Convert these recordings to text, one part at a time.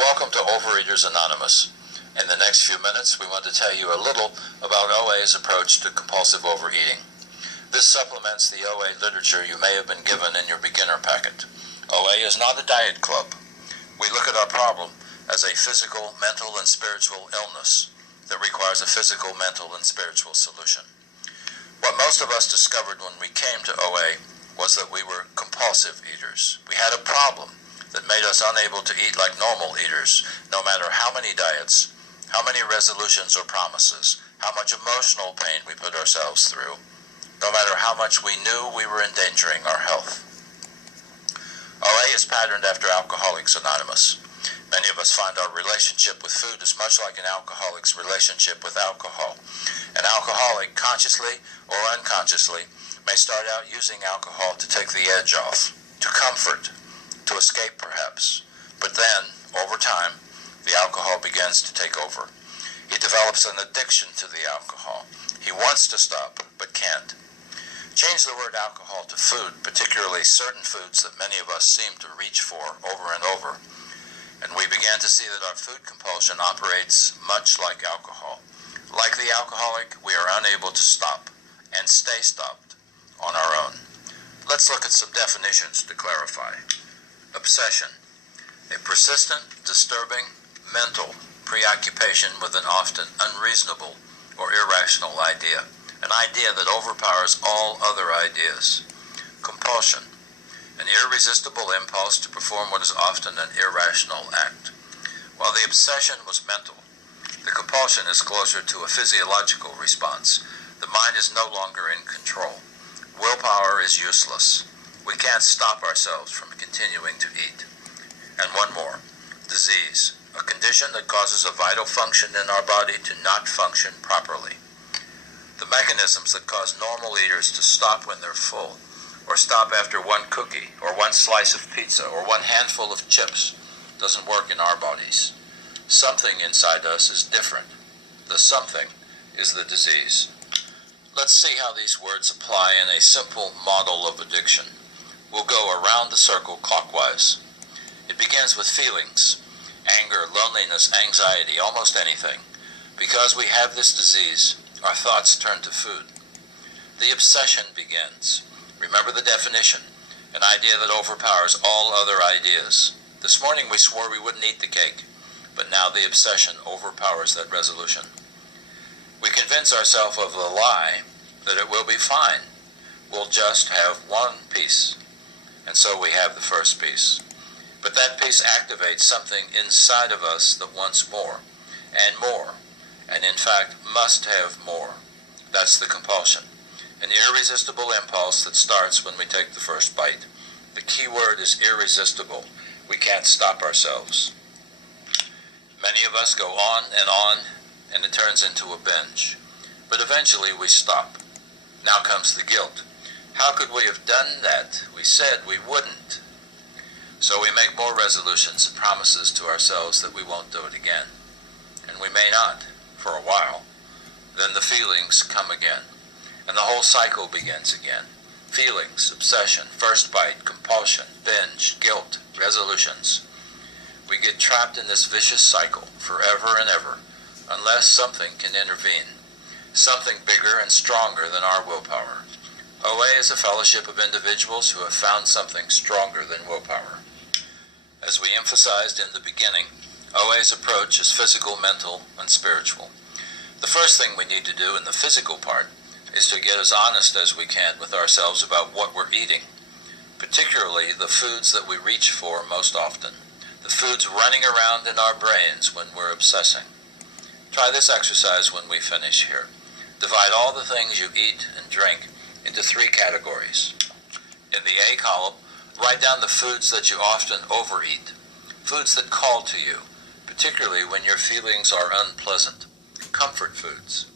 Welcome to Overeaters Anonymous. In the next few minutes, we want to tell you a little about OA's approach to compulsive overeating. This supplements the OA literature you may have been given in your beginner packet. OA is not a diet club. We look at our problem as a physical, mental, and spiritual illness that requires a physical, mental, and spiritual solution. What most of us discovered when we came to OA was that we were compulsive eaters. We had a problem that made us unable to eat like normal eaters, no matter how many diets, how many resolutions or promises, how much emotional pain we put ourselves through, no matter how much we knew we were endangering our health. OA is patterned after Alcoholics Anonymous. Many of us find our relationship with food is much like an alcoholic's relationship with alcohol. An alcoholic, consciously or unconsciously, may start out using alcohol to take the edge off, to comfort, to escape perhaps. But then, over time, the alcohol begins to take over. He develops an addiction to the alcohol. He wants to stop, but can't. Change the word alcohol to food, particularly certain foods that many of us seem to reach for over and over. And we began to see that our food compulsion operates much like alcohol. Like the alcoholic, we are unable to stop and stay stopped on our own. Let's look at some definitions to clarify. Obsession, a persistent, disturbing, mental preoccupation with an often unreasonable or irrational idea, an idea that overpowers all other ideas. Compulsion, an irresistible impulse to perform what is often an irrational act. While the obsession was mental, the compulsion is closer to a physiological response. The mind is no longer in control. Willpower is useless. We can't stop ourselves from continuing to eat. And one more, disease, a condition that causes a vital function in our body to not function properly. The mechanisms that cause normal eaters to stop when they're full, or stop after one cookie, or one slice of pizza, or one handful of chips, doesn't work in our bodies. Something inside us is different. The something is the disease. Let's see how these words apply in a simple model of addiction. We'll go around the circle clockwise. It begins with feelings, anger, loneliness, anxiety, almost anything. Because we have this disease, our thoughts turn to food. The obsession begins. Remember the definition, an idea that overpowers all other ideas. This morning we swore we wouldn't eat the cake, but now the obsession overpowers that resolution. We convince ourselves of the lie that it will be fine. We'll just have one piece. And so we have the first piece. But that piece activates something inside of us that wants more, and in fact must have more. That's the compulsion, an irresistible impulse that starts when we take the first bite. The key word is irresistible. We can't stop ourselves. Many of us go on, and it turns into a binge. But eventually we stop. Now comes the guilt. How could we have done that? We said we wouldn't. So we make more resolutions and promises to ourselves that we won't do it again. And we may not, for a while. Then the feelings come again, and the whole cycle begins again. Feelings, obsession, first bite, compulsion, binge, guilt, resolutions. We get trapped in this vicious cycle forever and ever, unless something can intervene, something bigger and stronger than our willpower. OA is a fellowship of individuals who have found something stronger than willpower. As we emphasized in the beginning, OA's approach is physical, mental, and spiritual. The first thing we need to do in the physical part is to get as honest as we can with ourselves about what we're eating, particularly the foods that we reach for most often, the foods running around in our brains when we're obsessing. Try this exercise when we finish here. Divide all the things you eat and drink into 3 categories. In the A column, write down the foods that you often overeat, foods that call to you, particularly when your feelings are unpleasant, comfort foods.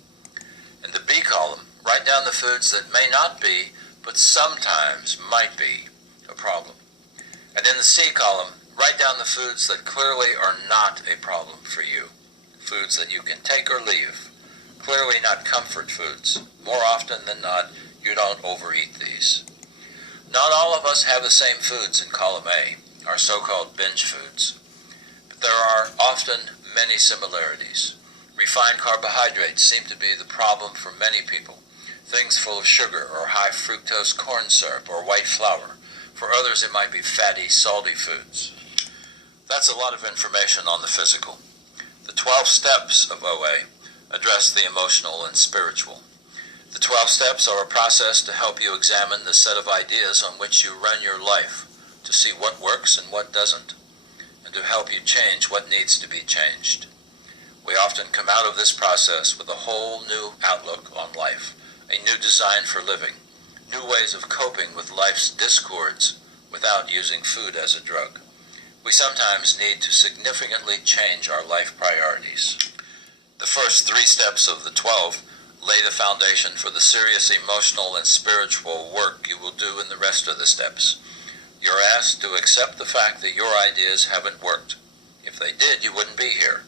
In the B column, write down the foods that may not be, but sometimes might be, a problem. And in the C column, write down the foods that clearly are not a problem for you, foods that you can take or leave, clearly not comfort foods. More often than not, you don't overeat these. Not all of us have the same foods in column A, our so-called binge foods. But there are often many similarities. Refined carbohydrates seem to be the problem for many people. Things full of sugar or high fructose corn syrup or white flour. For others it might be fatty, salty foods. That's a lot of information on the physical. The 12 steps of OA address the emotional and spiritual. The 12 steps are a process to help you examine the set of ideas on which you run your life, to see what works and what doesn't, and to help you change what needs to be changed. We often come out of this process with a whole new outlook on life, a new design for living, new ways of coping with life's discords without using food as a drug. We sometimes need to significantly change our life priorities. The first 3 steps of the 12 lay the foundation for the serious emotional and spiritual work you will do in the rest of the steps. You're asked to accept the fact that your ideas haven't worked. If they did, you wouldn't be here.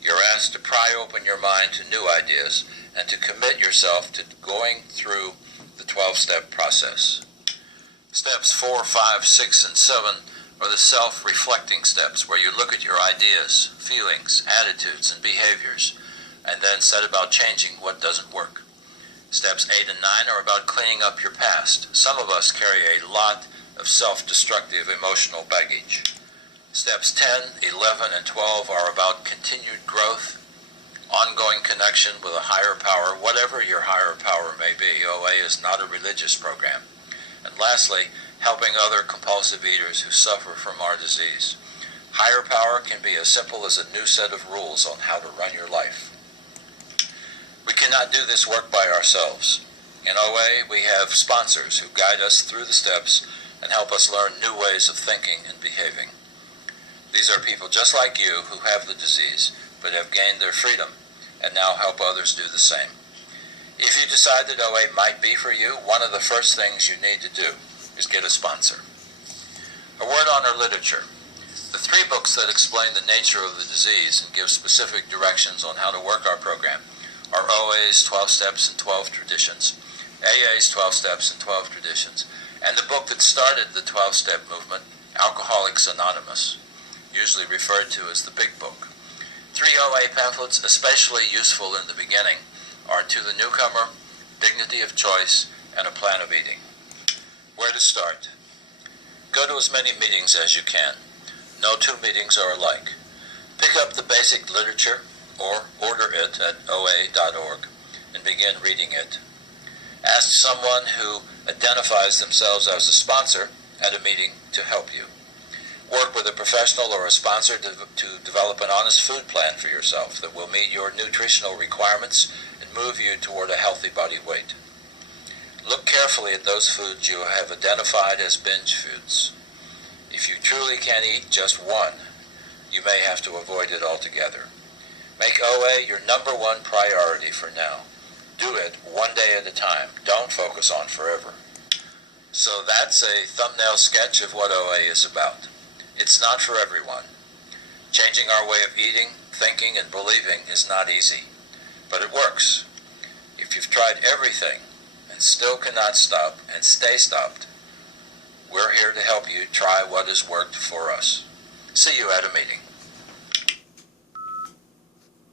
You're asked to pry open your mind to new ideas and to commit yourself to going through the 12-step process. Steps 4, 5, 6, and 7 are the self-reflecting steps where you look at your ideas, feelings, attitudes, and behaviors, and then set about changing what doesn't work. Steps 8 and 9 are about cleaning up your past. Some of us carry a lot of self-destructive emotional baggage. Steps 10, 11, and 12 are about continued growth, ongoing connection with a higher power, whatever your higher power may be. OA is not a religious program. And lastly, helping other compulsive eaters who suffer from our disease. Higher power can be as simple as a new set of rules on how to run your life. We cannot do this work by ourselves. In OA, we have sponsors who guide us through the steps and help us learn new ways of thinking and behaving. These are people just like you who have the disease, but have gained their freedom and now help others do the same. If you decide that OA might be for you, one of the first things you need to do is get a sponsor. A word on our literature. The 3 books that explain the nature of the disease and give specific directions on how to work our program are OA's 12 Steps and 12 Traditions, AA's 12 Steps and 12 Traditions, and the book that started the 12-step movement, Alcoholics Anonymous, usually referred to as the Big Book. 3 OA pamphlets, especially useful in the beginning, are To the Newcomer, Dignity of Choice, and A Plan of Eating. Where to start? Go to as many meetings as you can. No 2 meetings are alike. Pick up the basic literature or order it at oa.org and begin reading it. Ask someone who identifies themselves as a sponsor at a meeting to help you. Work with a professional or a sponsor to develop an honest food plan for yourself that will meet your nutritional requirements and move you toward a healthy body weight. Look carefully at those foods you have identified as binge foods. If you truly can't eat just one, you may have to avoid it altogether. Make OA your number 1 priority for now. Do it one day at a time. Don't focus on forever. So that's a thumbnail sketch of what OA is about. It's not for everyone. Changing our way of eating, thinking, and believing is not easy, but it works. If you've tried everything and still cannot stop and stay stopped, we're here to help you try what has worked for us. See you at a meeting.